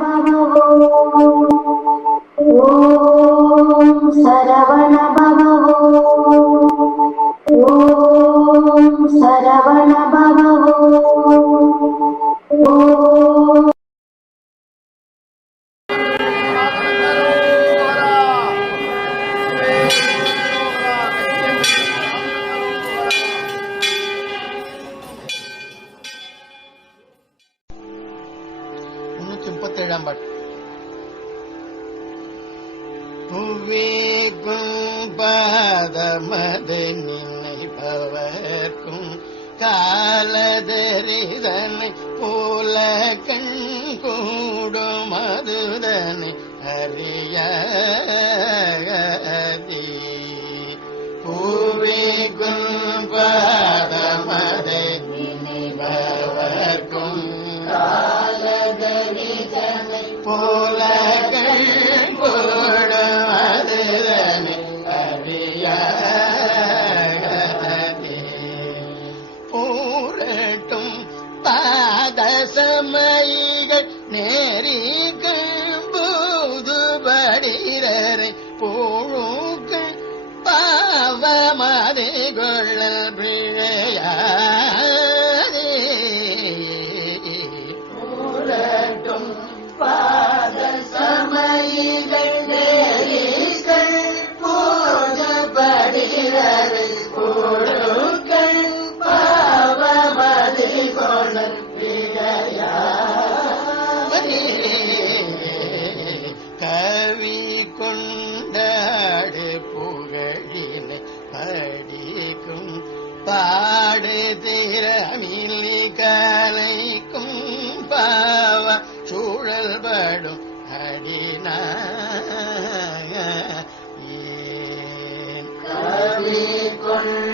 ॐ सरवण புவேக்கும் பாதமது நினைப்பவர்க்கும் காலதரிதனை போல கண் கூடும் மதுதனை அறிய ಗಳ கடின ஏன் கொண்ட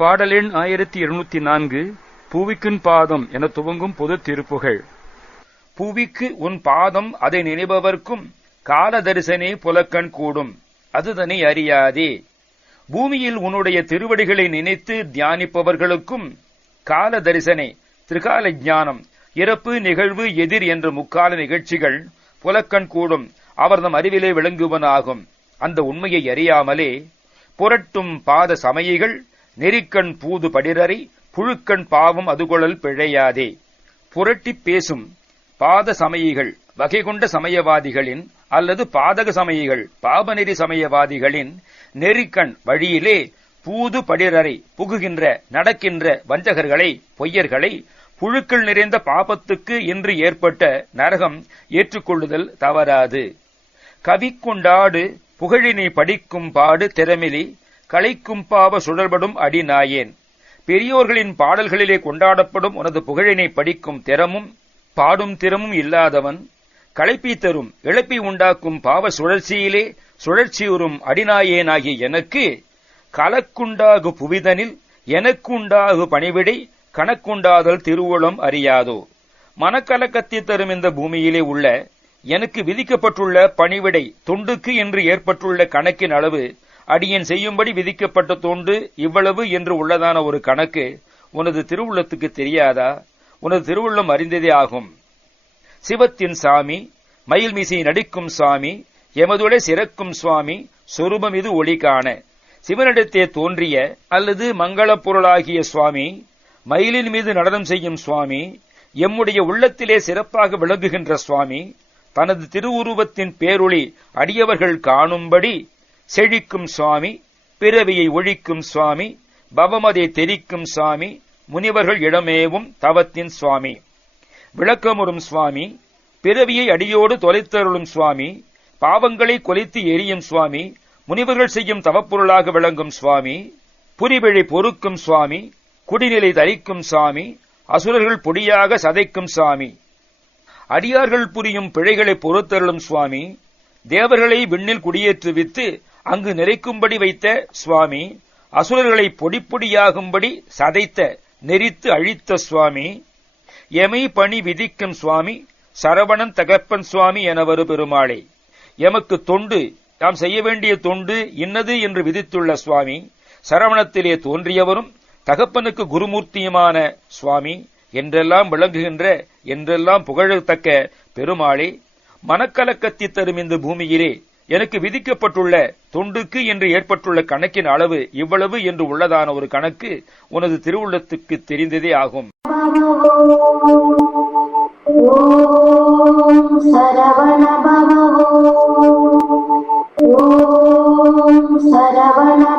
பாடலின் ஆயிரத்தி இருநூத்தி நான்கு பூவிக்குன் பாதம் என துவங்கும் பொது திருப்புகள் பூவிக்கு உன் பாதம் அதை நினைபவர்க்கும் கால தரிசனே புலக்கண் கூடும் அதுதனை அறியாதே பூமியில் உன்னுடைய திருவடிகளை நினைத்து தியானிப்பவர்களுக்கும் கால தரிசனே திரிகால ஞானம் இறப்பு நிகழ்வு எதிர் என்ற முக்கால நிகழ்ச்சிகள் புலக்கண் கூடும் அவர் நம் அறிவிலே விளங்குவனாகும் அந்த உண்மையை அறியாமலே புரட்டும் பாத சமயிகள் நெறிக்கண் பூது படிரறி புழுக்கண் பாவம் அதுகொழல் பிழையாதே புரட்டிப் பேசும் பாத சமயிகள் வகைகொண்ட சமயவாதிகளின் அல்லது பாதக சமயிகள் பாபநெறி சமயவாதிகளின் நெறிக்கண் வழியிலே பூது படிரறை புகுகின்ற நடக்கின்ற வஞ்சகர்களை பொய்யர்களை புழுக்கள் நிறைந்த பாபத்துக்கு இன்று ஏற்பட்ட நரகம் ஏற்றுக்கொள்ளுதல் தவறாது கவி கொண்டாடு புகழினை படிக்கும் பாடு திறமிலி களைக்கும் பாவ சுழல்படும் அடிநாயேன் பெரியோர்களின் பாடல்களிலே கொண்டாடப்படும் உனது புகழினை படிக்கும் திறமும் பாடும் திறமும் இல்லாதவன் களைப்பி தரும் இழப்பி உண்டாக்கும் பாவ சுழற்சியிலே சுழற்சியுறும் அடிநாயேனாகிய எனக்கு கலக்குண்டாகு புவிதனில் எனக்குண்டாகு பணிவிடை கணக்குண்டாதல் திருவுளம் அறியாதோ மனக்கலக்கத்தை தரும் இந்த பூமியிலே உள்ள எனக்கு விதிக்கப்பட்டுள்ள பணிவிடை தொண்டுக்கு என்று ஏற்பட்டுள்ள கணக்கின் அளவு அடியன் செய்யும்படி விதிக்கப்பட்ட தோண்டு இவ்வளவு என்று உள்ளதான ஒரு கணக்கு உனது திருவுள்ளத்துக்கு தெரியாதா உனது திருவுள்ளம் அறிந்ததே ஆகும் சிவத்தின் சாமி மயில் மீசை நடிக்கும் சுவாமி எமதுடை சிறக்கும் சுவாமி சொரூபம் இது ஒளி காண சிவனிடத்தே தோன்றிய அல்லது மங்களப் பொருளாகிய சுவாமி மயிலின் மீது நடனம் செய்யும் சுவாமி எம்முடைய உள்ளத்திலே சிறப்பாக விளங்குகின்ற சுவாமி தனது திருவுருவத்தின் பேரொளி அடியவர்கள் காணும்படி செழிக்கும் சுவாமி பிறவியை ஒழிக்கும் சுவாமி பவமதை தெரிக்கும் சுவாமி முனிவர்கள் இடமேவும் தவத்தின் சுவாமி விளக்கமுறும் சுவாமி பிறவியை அடியோடு தொலைத்தருளும் சுவாமி பாவங்களை கொலைத்து எரியும் சுவாமி முனிவர்கள் செய்யும் தவப்பொருளாக விளங்கும் சுவாமி புரிவிழி பொறுக்கும் சுவாமி குடிநிலை தரிக்கும் சாமி அசுரர்கள் பொடியாக சதைக்கும் சாமி அடியார்கள் புரியும் பிழைகளை பொறுத்தருளும் சுவாமி தேவர்களை விண்ணில் குடியேற்றுவித்து அங்கு நிறைக்கும்படி வைத்த சுவாமி அசுரர்களை பொடிப்பொடியாகும்படி சதைத்த நெறித்து அழித்த சுவாமி எமை பணி விதிக்கும் சுவாமி சரவணன் தகப்பன் சுவாமி என வரு பெருமாளே எமக்கு தொண்டு நாம் செய்ய வேண்டிய தொண்டு இன்னது என்று விதித்துள்ள சுவாமி சரவணத்திலே தோன்றியவரும் தகப்பனுக்கு குருமூர்த்தியுமான சுவாமி என்றெல்லாம் விளங்குகின்ற என்றெல்லாம் புகழத்தக்க பெருமாளே மனக்கலக்கத்தி தரும் இந்த பூமியிலே எனக்கு விதிக்கப்பட்டுள்ள தொண்டுக்கு என்று ஏற்பட்டுள்ள கணக்கின் அளவு இவ்வளவு என்று உள்ளதான ஒரு கணக்கு உனது திருவுள்ளத்துக்கு தெரிந்ததே ஆகும் சரவண